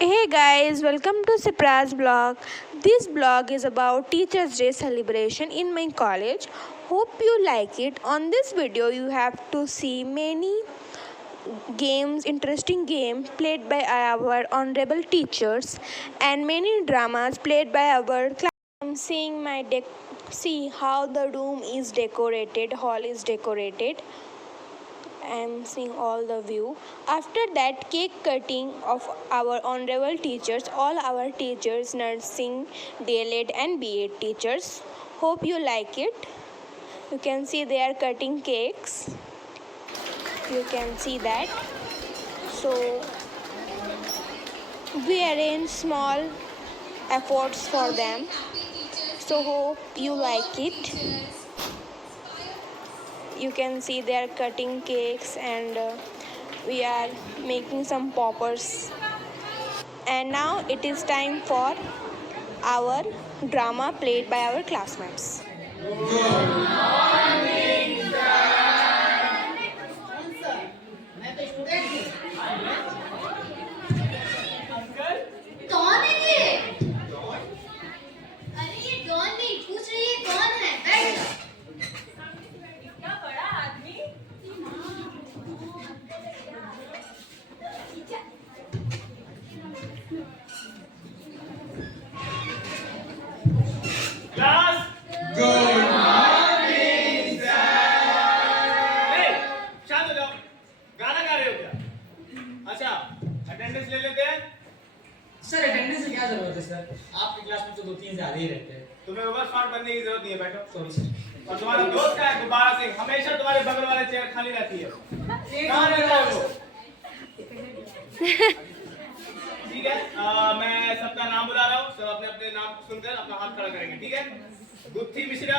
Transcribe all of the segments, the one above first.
Hey guys, welcome to Cypras blog. This blog is about Teachers Day celebration in my college. Hope you like it. On this video you have to see many games, interesting games played by our honorable teachers and many dramas played by our class. I'm seeing see how the room is decorated, hall is decorated. I'm seeing all the view. After that, cake cutting of our honorable teachers, all our teachers, nursing, DLED and B.Ed teachers. Hope you like it. You can see they are cutting cakes. You can see that. So we arrange small efforts for them. So hope you like it. You can see they are cutting cakes and we are making some poppers. And now it is time for our drama played by our classmates. कौन है ये? अरे ये don नहीं, पूछ रही है कौन है? बैठ जा। क्या बड़ा आदमी? Class good morning sir. शांत हो जाओ, गाना गा रहे हो क्या? अच्छा, अटेंडेंस ले लेते हैं। सर अटेंडेंस की क्या जरूरत है सर? आपकी क्लास में तो 2-3 ज्यादा ही रहते हैं। तुम्हें ओवर स्मार्ट बनने की जरूरत नहीं है, बैठो। Sorry sir. और तुम्हारा दोस्त क्या है? गुब्बारा सिंह, हमेशा तुम्हारे बगल वाले चेयर खाली रहती है। कहाँ रहता है वो? ठीक है, मैं सबका नाम बुला रहा हूँ। सब अपने अपने नाम सुनकर अपना हाथ खड़ा करेंगे, ठीक है? गुत्थी मिश्रा,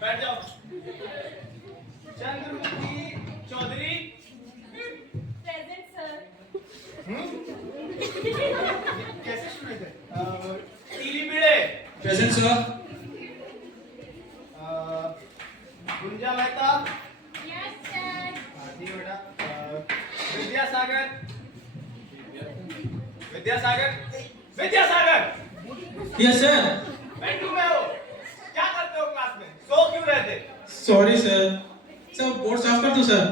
बैठ जाओ। Chandramukhi Chaudhary, present sir. कैसे स्टूडेंट है? Teeli Bide, present sir. Gunja Mehta, yes sir. जी बेटा। Vidyasagar, Vidyasagar, Vidyasagar, yes sir. Bedroom में हो? क्या करते हो क्लास में? सो क्यों रहते? Sorry sir. सर बोर्ड साफ कर दो सर।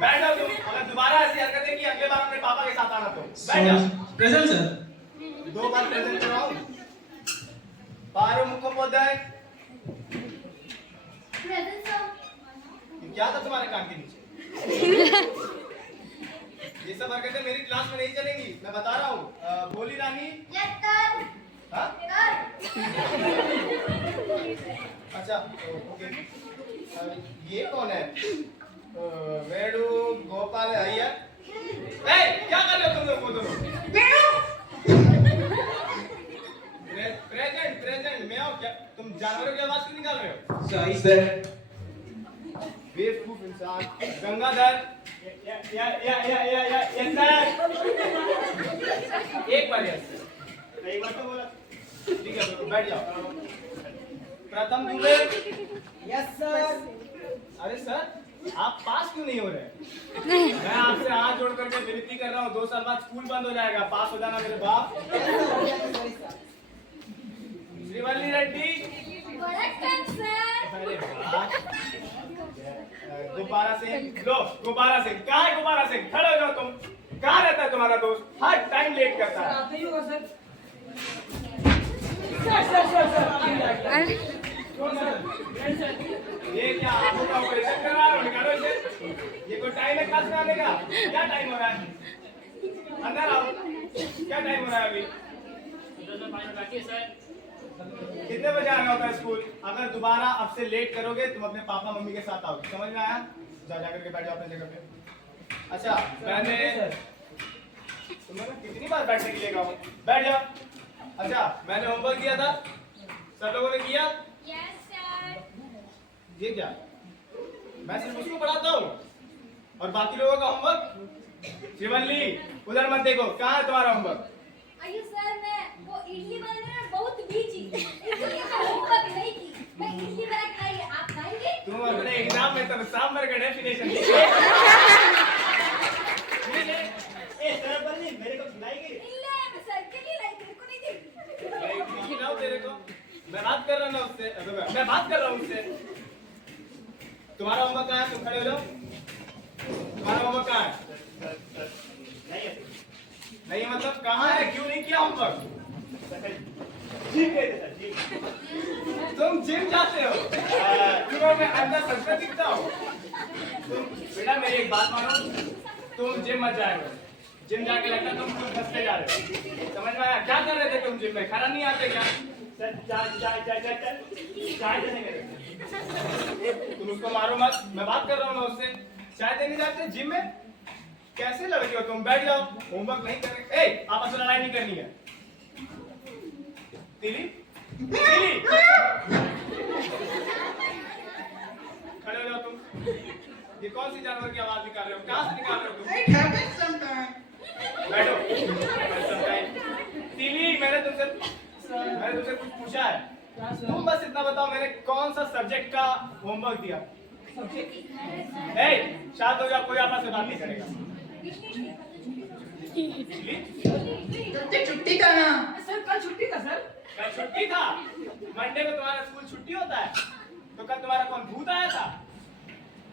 बैठ जाओ तुम। अगर दोबारा ऐसी हरकतें की अगले बार अपने पापा के साथ आना तो बैठ जाओ। Present sir. 2 बार प्रेजेंट कराओ। पारो मुखोपाध्याय, प्रेजेंट सर। क्या था तुम्हारे कान के नीचे? ये सब हरकतें मेरी क्लास में नहीं चलेंगी, मैं बता रहा हूँ। भोली रानी, यस सर। हाँ? सर। अच्छा, ओके। ये कौन है? वेणु गोपाल अय्यर। क्या कर रहे हो तुम लोग? वो दोनों प्रेजेंट प्रेजेंट में आओ। क्या तुम जानवरों की आवाज क्यों निकाल रहे हो? Sorry sir. बेवकूफ इंसान। Gangadhar, yes sir. एक बार यस, एक बार तो बोला। ठीक है, तो बैठ जाओ। प्रथम दुबे, यस सर। अरे सर, आप पास क्यों नहीं हो रहे? मैं आपसे हाथ जोड़ करके विनती कर रहा हूँ, 2 साल बाद स्कूल बंद हो जाएगा, पास हो जाना मेरे बाप। श्रीवल्ली रेड्डी, अरे वाह। गुब्बारा सिंह, लो गुब्बारा सिंह। कहाँ है गुब्बारा सिंह? खड़े हो जाओ तुम। कहाँ रहता है तुम्हारा दोस्त? हर टाइम लेट करता है। आप नहीं होगा सर। ये क्या आंखों का ऑपरेशन करवा रहे हो? निकालो इसे। ये कोई टाइम है क्लास में आने का? क्या टाइम हो रहा है? अंदर आओ। क्या टाइम हो रहा है अभी? कितने बजे आना होता है स्कूल? अगर दोबारा अब से लेट करोगे तुम अपने पापा मम्मी के साथ आओगे, समझ में आया? जा करके बैठ जाओ अपनी जगह पे। अच्छा, मैंने तुम्हें कितनी बार बैठने के लिए कहा हूँ? बैठ जाओ। अच्छा, मैंने होमवर्क दिया था, सब लोगों ने किया? Yes sir. ये क्या? मैं सिर्फ उसको पढ़ाता हूँ और बाकी लोगों का होमवर्क? शिवल्ली, उधर मत देखो। कहाँ है तुम्हारा होमवर्क? अरे सर, मैं वो इडली बनाने में बहुत बिजी, इसलिए मैं होमवर्क नहीं की। मैं इडली बना तुम अपने एग्जाम में तो सांबर का डेफिनेशन मेरे को खिलाएगी खिलाओ तेरे को। मैं बात कर रहा हूँ ना उससे, मैं बात कर रहा हूँ उससे। तुम्हारा होमवर्क कहाँ है? तुम खड़े हो जाओ। तुम्हारा होमवर्क कहाँ है? नहीं मतलब कहाँ है? क्यों नहीं किया होमवर्क? तुम जिम जाते हो? तुम्हें मैं अंदर संस्कृत दिखता हूँ? तुम बेटा मेरी एक बात मानो, तुम जिम मत जाए हो। जिम जाके लगता तुम खुद फंसते जा रहे हो। समझ में आया? क्या कर रहे थे तुम जिम में? खाना नहीं आते क्या? चाय देने गए। तुम उसको मारो मत, मैं बात कर रहा हूँ ना उससे। चाय देने जाते जिम में? कैसे लड़के हो तुम? बैठ जाओ, होमवर्क नहीं करेंगे। ए, आपस में लड़ाई नहीं करनी है। तिली तिली खड़े हो जाओ तुम। ये कौन सी जानवर की आवाज निकाल रहे हो? कहाँ से निकाल रहे हो तुम? बैठो। तिली मैंने तुमसे कुछ पूछा है। तुम बस इतना बताओ, मैंने कौन सा सब्जेक्ट का होमवर्क दिया? शांत हो जाओ, कोई आपस में बात नहीं करेगा। छुट्टी था ना सर कल छुट्टी था सर। कल छुट्टी था? मंडे को तुम्हारा स्कूल छुट्टी होता है? तो कल तुम्हारा कौन भूत आया था?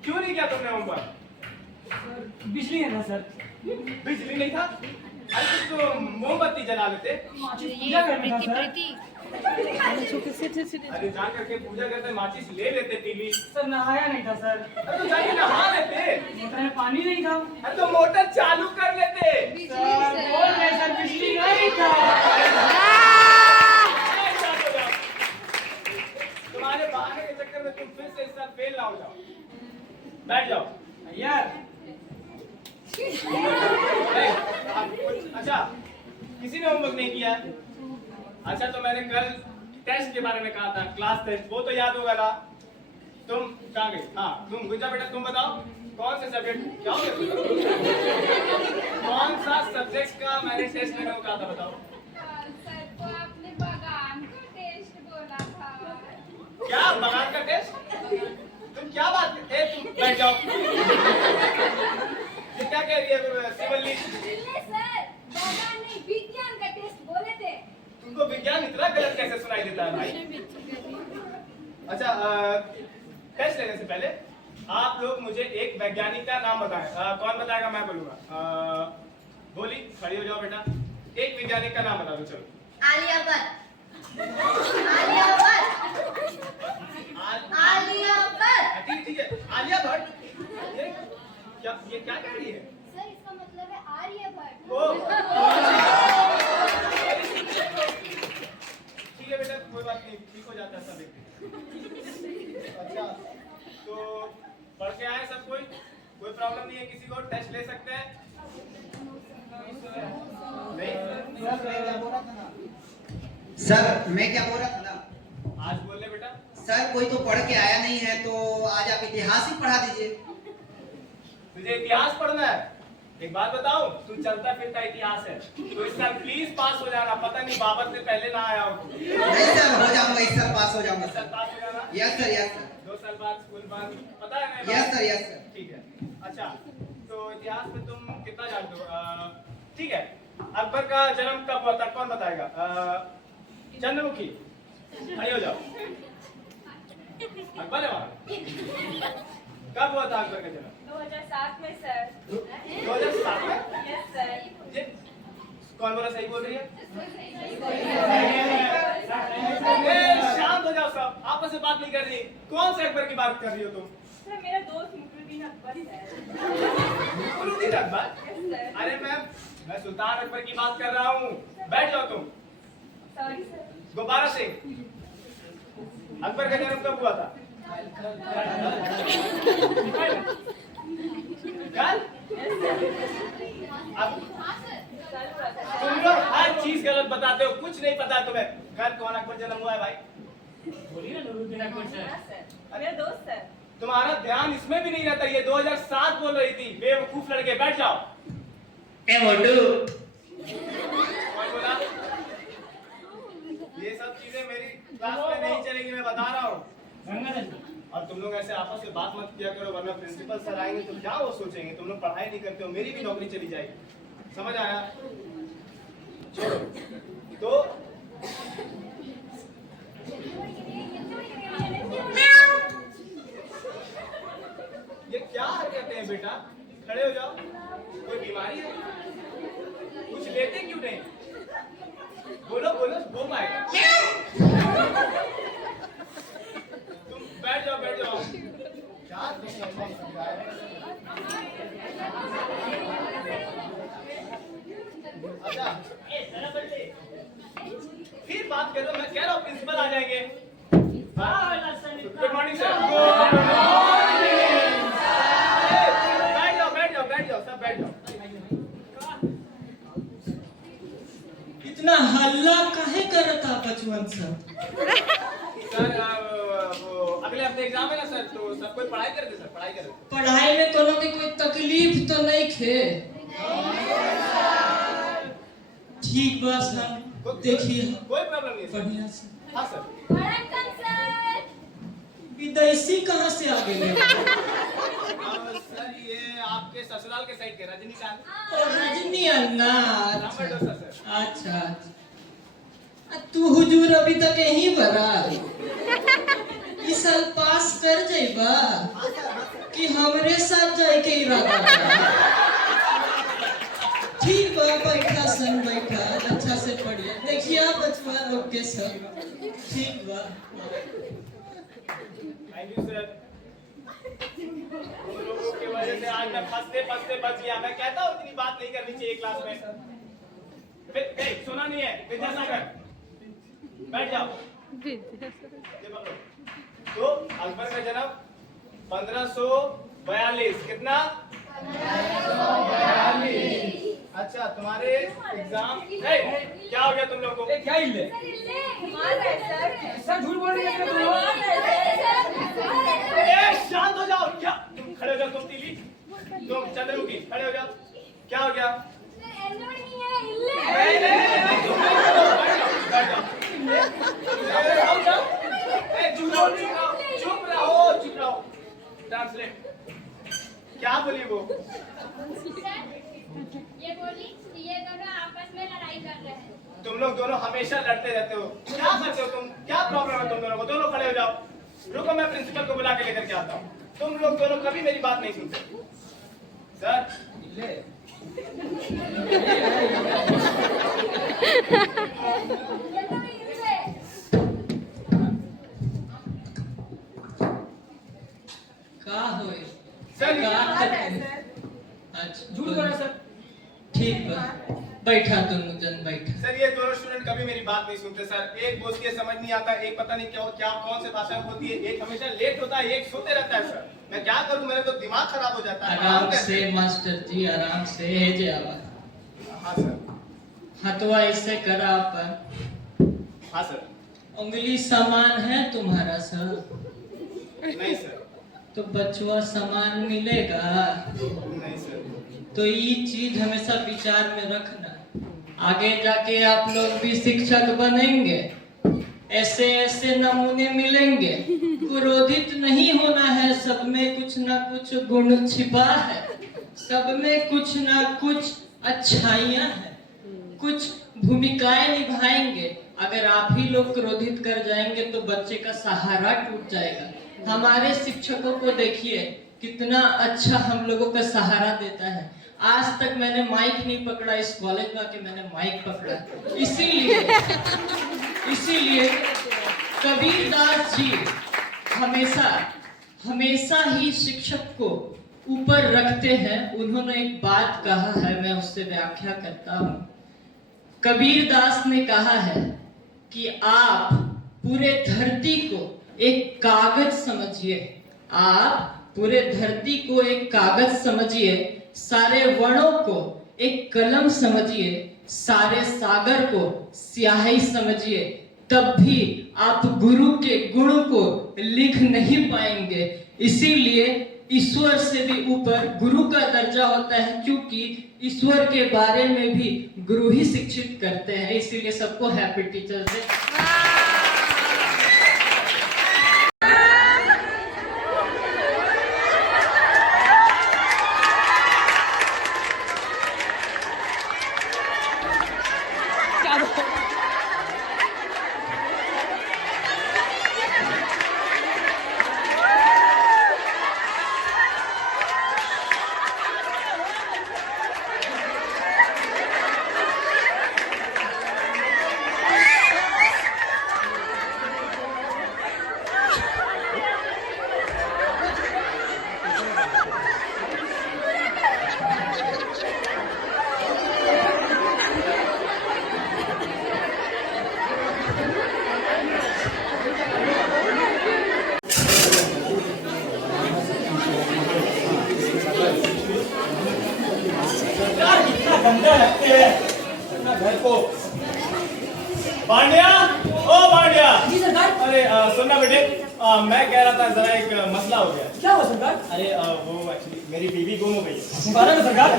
क्यों नहीं किया तुमने होमवर्क? बिजली है ना सर। बिजली नहीं था? अरे तो मोमबत्ती जला लेते। पूजा करना था सर। अरे जा करके पूजा करते, माचिस ले लेते। तिली सर नहाया नहीं था सर। अरे तो जाके नहा लेते। मोटर में पानी नहीं था। अरे तो मोटर चालू कर लेते। सर बोल रहे सर बिजली नहीं था। तुम्हारे बहाने के चक्कर में तुम फिर से इस साल फेल ना हो जाओ। बैठ जाओ यार अच्छा, किसी ने होमवर्क नहीं किया? अच्छा तो मैंने कल टेस्ट के बारे में कहा था, क्लास टेस्ट, वो तो याद होगा ना? तुम कहाँ गई? हाँ तुम गुंजा बेटा, तुम बताओ कौन से सब्जेक्ट क्या हो कौन सा सब्जेक्ट का मैंने टेस्ट लेने को कहा था? बताओ। सर को आपने बगान का टेस्ट बोला था। क्या बगान का टेस्ट? तुम क्या बात करते? तुम बैठ जाओ। ये क्या कह रही है शिवल्ली? सर बगान नहीं विज्ञान का टेस्ट बोले थे। तुमको विज्ञान इतना गलत कैसे सुनाई देता है भाई? अच्छा टेस्ट लेने से पहले आप लोग मुझे एक वैज्ञानिक का नाम बताएं। कौन बताएगा? मैं बोलूंगा। बोली खड़ी हो जाओ बेटा। एक वैज्ञानिक का नाम बता दो। चलो। आलिया भट्ट। आलिया भट्ट। आलिया भट्ट। ठीक है आलिया भट्ट। ये क्या कह रही है? सर इसका मतलब है आर्यभट्ट। ओ ठीक है बेटा, कोई बात नहीं, ठीक हो जाता है सब एक। अच्छा तो पढ़ के आए सब? कोई प्रॉब्लम नहीं है किसी को? टेस्ट ले सकते हैं? सर मैं क्या बोल रहा था ना, आज बोल ले बेटा। सर कोई तो पढ़ के आया नहीं है तो आज आप इतिहास ही पढ़ा दीजिए। तुझे इतिहास पढ़ना है? एक बात बताओ, तू चलता फिरता इतिहास है तो इस साल प्लीज पास हो जाना। पता नहीं बाबत से पहले ना आया हो। नहीं सर हो जाऊंगा, इस साल पास हो जाऊंगा इस साल सर। पास हो जाना। Yes sir yes sir. 2 साल बाद स्कूल बंद, पता है ना? Yes sir yes sir. ठीक है। अच्छा तो इतिहास में तुम कितना जानते हो? ठीक है, अकबर का जन्म कब हुआ था? कौन बताएगा? चंद्रमुखी खड़ी हो जाओ। अकबर है वहां? कब हुआ था अकबर का जन्म? 2007 में सर। 2007 में? Yes sir. ये कौन बोला? सही बोल रही है? शांत हो जाओ सब, आपस में बात नहीं कर रही। कौन से अकबर की बात कर रही हो तुम? सर मेरा दोस्त मुकरुद्दीन अकबर है। मुकरुद्दीन अकबर? Yes sir. अरे मैं सुल्तान अकबर की बात कर रहा हूँ। बैठ जाओ तुम। Sorry sir. गोपाल सिंह, अकबर का जन्म कब हुआ था? कल? अब कल हुआ था। तुम लोग हर चीज गलत बताते हो, कुछ नहीं पता तुम्हें। कल कौन अकबर जन्म हुआ है भाई? बोलिए ना नूरुद्दीन अकबर सर। हाँ सर, मेरा दोस्त सर। तुम्हारा ध्यान इसमें भी नहीं रहता। ये 2007 बोल रही थी, बेवकूफ लड़के। बैठ जाओ। ए मोटू कौन बोला? ये सब चीजें मेरी क्लास में नहीं चलेंगी, मैं बता रहा हूँ। और तुम लोग ऐसे आपस में बात मत किया करो, वरना प्रिंसिपल सर आएंगे तो क्या वो सोचेंगे, तुम लोग पढ़ाई नहीं करते हो, मेरी भी नौकरी चली जाएगी। समझ आया? छोड़ो। तो ये क्या कहते हैं बेटा? खड़े हो जाओ। कोई बीमारी है? कुछ लेते क्यों नहीं? बोलो बोलो, वो पाएगा। तुम बैठ जाओ, बैठ जाओ। क्या अच्छा, फिर बात करो, मैं कह रहा हूँ प्रिंसिपल आ जाएंगे। Good morning sir. बैठ जाओ, बैठ जाओ, बैठ जाओ, सब बैठ जाओ। इतना हल्ला काहे करता बचवन सब? सर वो अगले हफ्ते एग्जाम है ना सर, तो सब कोई पढ़ाई करते सर, पढ़ाई करते। पढ़ाई में कोनो की कोई तकलीफ तो नहीं खे? ठीक बा सर, देखिए कोई प्रॉब्लम नहीं सर। बढ़िया से। हाँ सर। विदेशी कहाँ से आ गए? सर ये आपके ससुराल के साइड के रजनीकांत। रजनी अन्ना। Number 2 sir. अच्छा, तू हुजूर अभी तक यहीं बरा? इस साल पास कर जाइबा कि हमरे साथ जाए के इरादा बा? ठीक बा, बैठा सन, बैठा, अच्छा से पढ़िए। देखिए बचवा लोग के सब ठीक बा। Thank you sir. तुम लोगों की वजह से आज मैं फंसते फंसते बच गया। मैं कहता हूँ इतनी बात नहीं करनी चाहिए क्लास में। फिर सुना नहीं है? विद्यासागर बैठ जाओ। तो अकबर का जन्म 1542। कितना? 1542। अच्छा, तुम्हारे एग्जाम क्या हो गया तुम लोगों को? क्या हिल है? सर झूठ बोल रही है तुम। शांत हो जाओ। क्या तुम खड़े हो जाओ? तुम तीली, तुम चंद्रमुखी खड़े हो जाओ। क्या हो गया? नहीं नहीं नहीं, तुम बैठ जाओ। चुप रहो, चुप रहो। ट्रांसलेट। क्या बोली वो? ये बोली कि ये दोनों आपस में लड़ाई कर रहे हैं। तुम लोग दोनों हमेशा लड़ते रहते हो, क्या करते हो तुम? क्या प्रॉब्लम है तुम दोनों को? दोनों खड़े हो जाओ। रुको, मैं प्रिंसिपल को बुला के लेकर के आता हूँ। तुम लोग दोनों कभी मेरी बात नहीं सुनते। सर का होए? सर अच्छा, झूठ बोला सर। ठीक बा, बैठा दोनों जन, बैठा। सर ये दोनों स्टूडेंट कभी मेरी बात नहीं सुनते सर। एक बोलती है समझ नहीं आता, एक पता नहीं क्या कौन से भाषा में बोलती है, एक हमेशा लेट होता है, एक सोते रहता है सर। मैं क्या करूं? मेरा तो दिमाग खराब हो जाता है। आराम से मास्टर जी, आराम से है जे आवा। हाँ सर। हथवा इससे करा अपन। हाँ सर। उंगली समान है तुम्हारा सर? नहीं सर। तो बचवा समान मिलेगा? नहीं सर। तो ये चीज हमेशा विचार में रखना। आगे जाके आप लोग भी शिक्षक बनेंगे, ऐसे ऐसे नमूने मिलेंगे। क्रोधित नहीं होना है, सब में कुछ ना कुछ गुण छिपा है, सब में कुछ ना कुछ अच्छाइयाँ हैं, कुछ भूमिकाएं निभाएंगे। अगर आप ही लोग क्रोधित कर जाएंगे तो बच्चे का सहारा टूट जाएगा। हमारे शिक्षकों को देखिए कितना अच्छा हम लोगों का सहारा देता है। आज तक मैंने माइक नहीं पकड़ा, इस कॉलेज में आके मैंने माइक पकड़ा। इसीलिए कबीरदास जी हमेशा ही शिक्षक को ऊपर रखते हैं। उन्होंने एक बात कहा है, मैं उससे व्याख्या करता हूँ। कबीरदास ने कहा है कि आप पूरे धरती को एक कागज समझिए, आप पूरे धरती को एक कागज समझिए, सारे वर्णों को एक कलम समझिए, सारे सागर को स्याही समझिए, तब भी आप गुरु के गुण को लिख नहीं पाएंगे। इसीलिए ईश्वर से भी ऊपर गुरु का दर्जा होता है, क्योंकि ईश्वर के बारे में भी गुरु ही शिक्षित करते हैं। इसीलिए सबको हैप्पी टीचर्स डे। गंदा लगते हैं अपना घर को। पांड्या, ओ पांड्या। जी सरकार। अरे सुनना बेटे, मैं कह रहा था जरा एक मसला हो गया। क्या हुआ सरकार? अरे वो एक्चुअली मेरी बीवी गुम हो गई है। बारह में सरकार।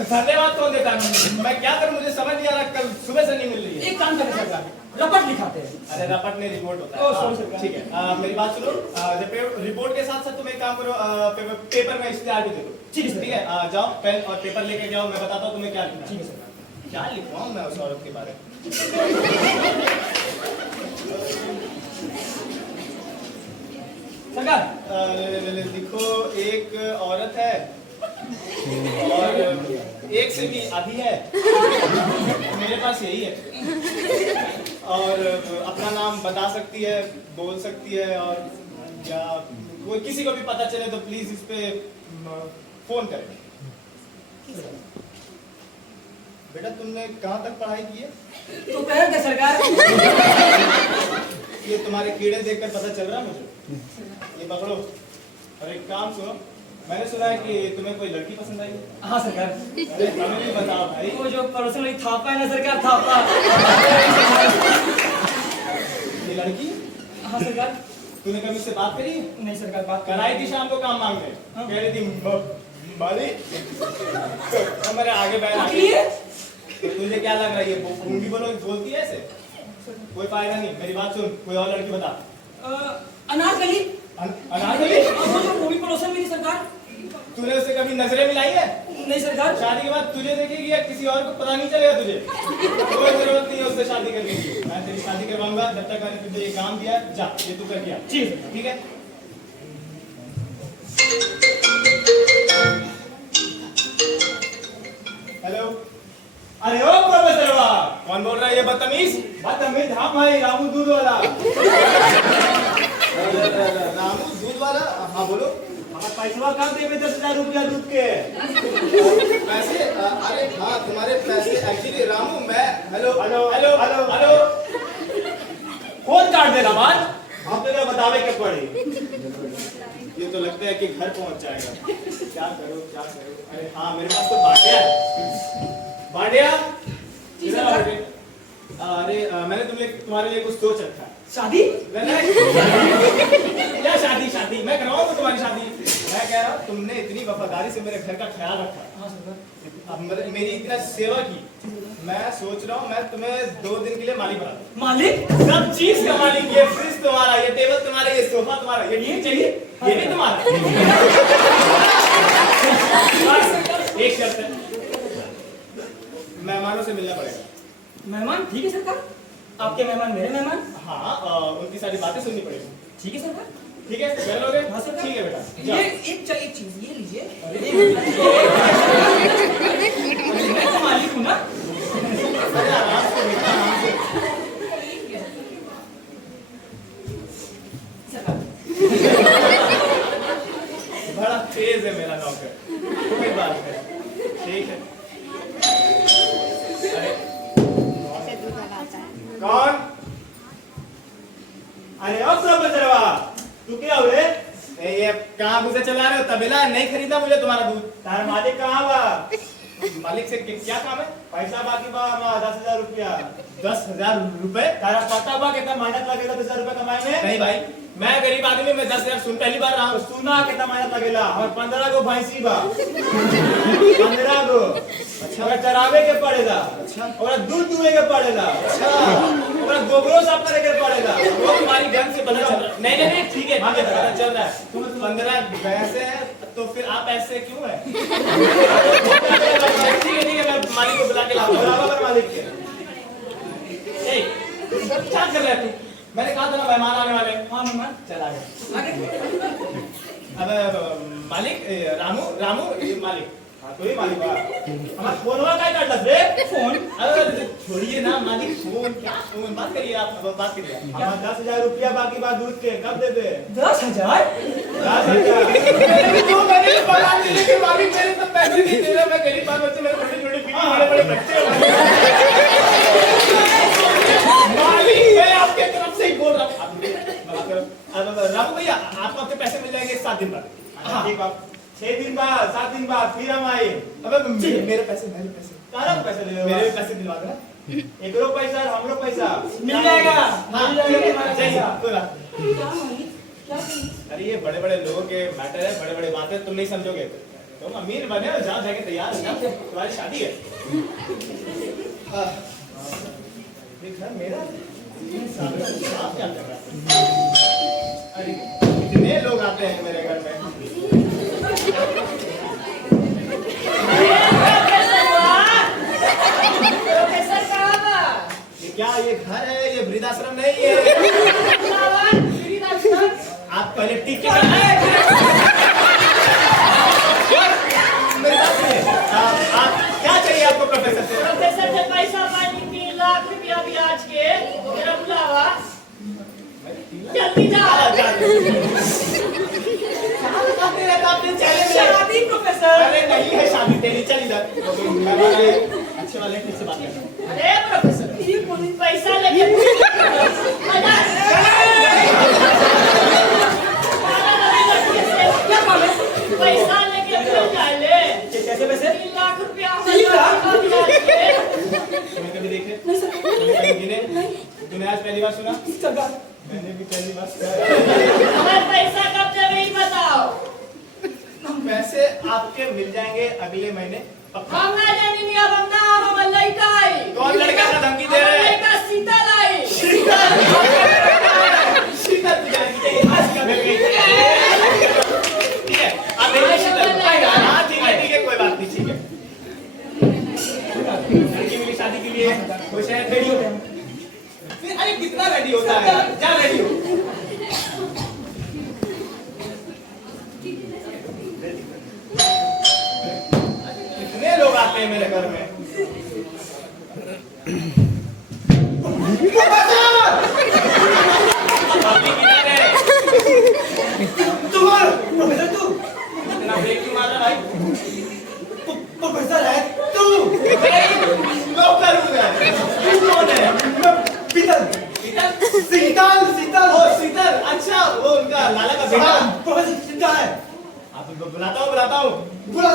धन्यवाद कौन देता है? मैं क्या करूं, मुझे समझ नहीं आ रहा, कल सुबह से नहीं मिल रही है। एक काम करें सरकार, रपट लिखाते हैं। अरे रपट में रिपोर्ट होता ओ, है। sorry, सरकार। ठीक है, मेरी बात सुनो। रिपोर्ट के साथ साथ तुम एक काम करो, पेपर में इश्तेहार भी दे दो। ठीक है, सर। ठीक है, जाओ पेन और पेपर लेके जाओ, मैं बताता हूँ तुम्हें क्या लिखना है। ठीक है सरकार। क्या लिखवाऊं मैं उस औरत के बारे में? सरकार लिखो, एक औरत है और एक से भी आधी है, मेरे पास यही है, और अपना नाम बता सकती है, बोल सकती है, और या कोई किसी को भी पता चले तो प्लीज इस पे फोन करें। बेटा तुमने कहाँ तक पढ़ाई की है? तो कहें क्या सरकार? ये तुम्हारे कीड़े देखकर पता चल रहा है मुझे। ये पकड़ो और एक काम सुनो, मैंने सुना है कि तुम्हें कोई लड़की पसंद आई है। हाँ सरकार। अरे हमें भी बताओ भाई। वो जो पड़ोसन वाली थापा है ना सरकार, थापा। ये लड़की? हाँ सरकार। तूने कभी इससे बात करी? नहीं सरकार, बात कराई थी शाम को काम मांगने, कह रही थी मालिक हमारे आगे बैठ ये तो तुझे क्या लग रहा है, ये गूंगी बोलती है ऐसे? कोई फायदा नहीं, मेरी बात सुन, कोई और लड़की बता। अनारकली। अनारकली? वो भी पड़ोसन में थी सरकार। तूने उससे कभी नजरें मिलाई है? नहीं सरकार। शादी के बाद तुझे देखेगी या किसी और को पता नहीं चलेगा तुझे? कोई जरूरत नहीं है उससे शादी करने की, मैं तेरी शादी करवाऊंगा। जब तक मैंने तुझे ये काम दिया, जा ये तू कर दिया। ठीक है। हेलो। अरे ओ प्रोफेसर वाह, कौन बोल रहा है ये बदतमीज? बदतमीज हम भाई रामू दूध वाला। रामू दूध वाला? हाँ बोलो। हमारा पैसा कम देवे 10,000 रुपया दूध के पैसे? अरे हाँ तुम्हारे पैसे एक्चुअली रामू मैं hello hello hello hello hello कौन काट देगा बात? हम तो बतावे के पड़ी। ये तो लगता है कि घर पहुंच जाएगा। क्या करो क्या करो? अरे हाँ मेरे पास तो बाटिया है। बाटिया इधर आओ बेटे। अरे मैंने तुम्हारे लिए कुछ सोच रखा है। शादी? क्या शादी? शादी मैं करवाऊंगा तुम्हारी शादी। मैं कह रहा हूँ तुमने इतनी वफादारी से मेरे घर का ख्याल रखा, हाँ सरकार। अब मेरी इतना सेवा की, मैं सोच रहा हूँ मैं तुम्हें 2 दिन के लिए मालिक बना दूं। मालिक? सब चीज का मालिक। ये फ्रिज तुम्हारा, ये टेबल तुम्हारा, ये सोफा तुम्हारा, ये टीवी चाहिए ये भी तुम्हारा। एक शर्त है, मेहमानों से मिलना पड़ेगा। मेहमान? ठीक है सरकार। आपके मेहमान मेरे मेहमान? हाँ उनकी सारी बातें सुननी पड़ेगी। ठीक है सरकार। ठीक है कर लोगे? हाँ सरकार। ठीक है बेटा ये जाओ। एक चीज ये लीजिए। मैं तो मालिक हूँ ना। अरे आराम से बेटा, आराम से। सरकार। बड़ा तेज है मेरा नौकर, कोई बात नहीं। ठीक है। अरे कौन? अरे ओ प्रोफेसर वाह, तू क्या हो रे? ये कहाँ घुसे चला रहे हो? तबेला नहीं खरीदा मुझे तुम्हारा दूध। तार मालिक कहाँ बा? मालिक से क्या काम है? पैसा बाकी बा 10,000 रुपया। 10,000 रुपए? तारा पता बा कितना मेहनत लगेगा 10,000 रुपया कमाए में? नहीं भाई, मैं गरीब आदमी, मैं 10,000 सुन पहली बार रहा हूँ। सुना कितना मेहनत लगेला और 15 गो भैंसी बा। 15 गो। अच्छा और चरावे के पड़ेगा। अच्छा। और दूध दुहे के पड़ेगा। अच्छा और गोबरो साफ करे के पड़ेगा। वो तुम्हारी गन से पता चल रहा है। नहीं ठीक है पता चल रहा है। तुम 15 भैंसे हैं तो फिर आप ऐसे क्यों है? ठीक है मैं मालिक को बुला के लाता हूँ। बराबर मालिक के। ए, क्या कर रहा है तू? मैंने कहा था ना मेहमान आने वाले हैं। हाँ मेहमान। चला गया। आगे। अब मालिक रामू ये मालिक। हाँ तो ही मालिक बा। हमारा फोनवा काय काटलस रे? फोन? अरे छोड़िए ना मालिक, फोन क्या फोन? बात करिए आप, बात करिए। हमारा 10,000 रुपया बाकी बा दूध के, कब देबे? 10,000? 10,000। तो मैंने तो बता दिया कि मालिक मेरे तो पैसे नहीं दे रहा, मैं गरीब बाल बच्चे, मेरे छोटे-छोटे बीवी, बड़े-बड़े बच्चे हैं। मालिक मैं आपके तरफ से ही बोल रहा हूँ। रामू भैया आपको आपके पैसे मिल जाएंगे 7 दिन बाद। हाँ ठीक बात। 6 दिन बाद 7 दिन बाद फिर हम आए। अबे मेरे पैसे तारा पैसे ले लो। मेरे भी पैसे दिलवा देना। एकरो पैसा और हमरो पैसा मिल जाएगा। हाँ, मिल जाएगा। चाहिए, कोई बात नहीं। अरे ये बड़े बड़े लोगों के मैटर है, बड़े बड़े बातें तुम नहीं समझोगे। तुम अमीर बने और जाओ जाके तैयार हो जाओ, तुम्हारी शादी है। ये घर मेरा आप क्या कर रहा है? अरे कितने लोग आते हैं मेरे घर में। ये क्या, ये घर है, ये वृद्धाश्रम नहीं है। आप पहले टिक के मेरे बात सुनिए। आप क्या चाहिए आपको प्रोफेसर से? प्रोफेसर से पैसा पानी 3 लाख रुपया ब्याज के मेरा बुलावा। जल्दी जा। आपने चैलेंज शादी प्रोफेसर। अरे नहीं है शादी तेरी, चल इधर। अच्छे वाले ठीक से बात करना। अरे प्रोफेसर पैसा लेके पैसा लेके चल जाए। कैसे पैसे? 3 लाख रुपया। तुमने कभी देखे? तुमने कभी गिने? तूने आज पहली बार सुना? मैंने भी पहली बार सुना। पैसा कब देवे बताओ। पैसे आपके मिल जाएंगे अगले महीने पक्का। हम ना जानी मियां बंदा हम लड़का आई। कौन लड़का का धमकी दे रहे हैं? लड़का शीतल आई। शीतल आज का मिल गई। ठीक है, आप देखिए शीतल। हाँ ठीक है, कोई बात नहीं, ठीक है। लड़की मिली शादी के लिए, वो शायद रेडी होता है। फिर अरे कितना रेडी होता है? जा रेडी हो। कितने लोग आते हैं मेरे घर में? अभी किधर है? प्रोफेसर तू इतना ब्रेक क्यों मार रहा भाई? प्रोफेसर है तू। नौकर हूँ मैं। तू कौन है? पीतल शीतल? शीतल शीतल। ओ शीतल, अच्छा वो उनका लाला का बेटा। प्रोफेसर शीतल है। आप बुलाता हूँ। बुला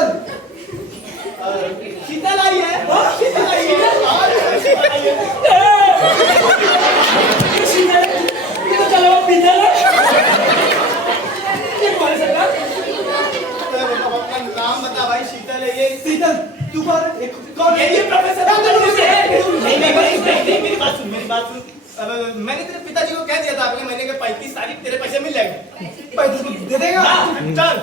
शीतल आई है? शीतल आई है? शीतल आई है? शीतल ये तो चलो पीतल है। ये कौन है सर? अपना नाम बता भाई। शीतल है ये? शीतल तू कौन? ये प्रोफेसर नहीं, मेरी बात सुन। अब मैंने तेरे पिताजी को कह दिया था अगले महीने के 35 तारीख तेरे पैसे मिल जाएंगे। 35 को दे देगा? चल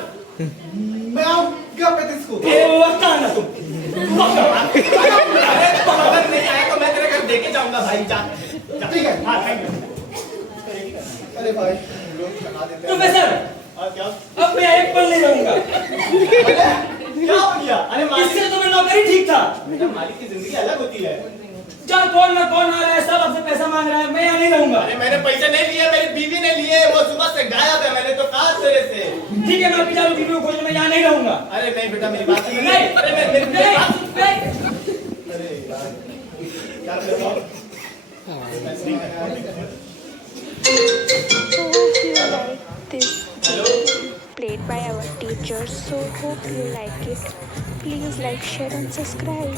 मैं आऊंगा 35 को। वक्त आना तुम। अरे अगर नहीं आया तो मैं तेरे घर देके जाऊंगा भाई। जा ठीक है। हाँ थैंक यू। अरे भाई लोग चढ़ा देते हैं। प्रोफेसर और क्या अब मैं एक पल नहीं रहूंगा। क्या हो गया? अरे मालिक, इससे तो मैं नौकरी ठीक था। मालिक की जिंदगी अलग होती है। जहाँ कौन ना कौन आ रहा है, सब आपसे पैसा मांग रहा है, मैं यहाँ नहीं रहूंगा। अरे मैंने पैसे नहीं लिए, मेरी बीवी ने लिए। वो सुबह से गायब है, मैंने तो कहा तेरे से। ठीक है, मैं अपनी चालू बीवी को खोज मैं यहाँ नहीं रहूंगा। अरे नहीं बेटा, मेरी बात सुन। नहीं, अरे मेरी नहीं, बात सुन। नहीं। अरे यार, क्या कर रहा हूँ? मैं नहीं कर रहा हूँ। So hope you like this hello, played by our teachers. So hope you like it. Please like, share and subscribe.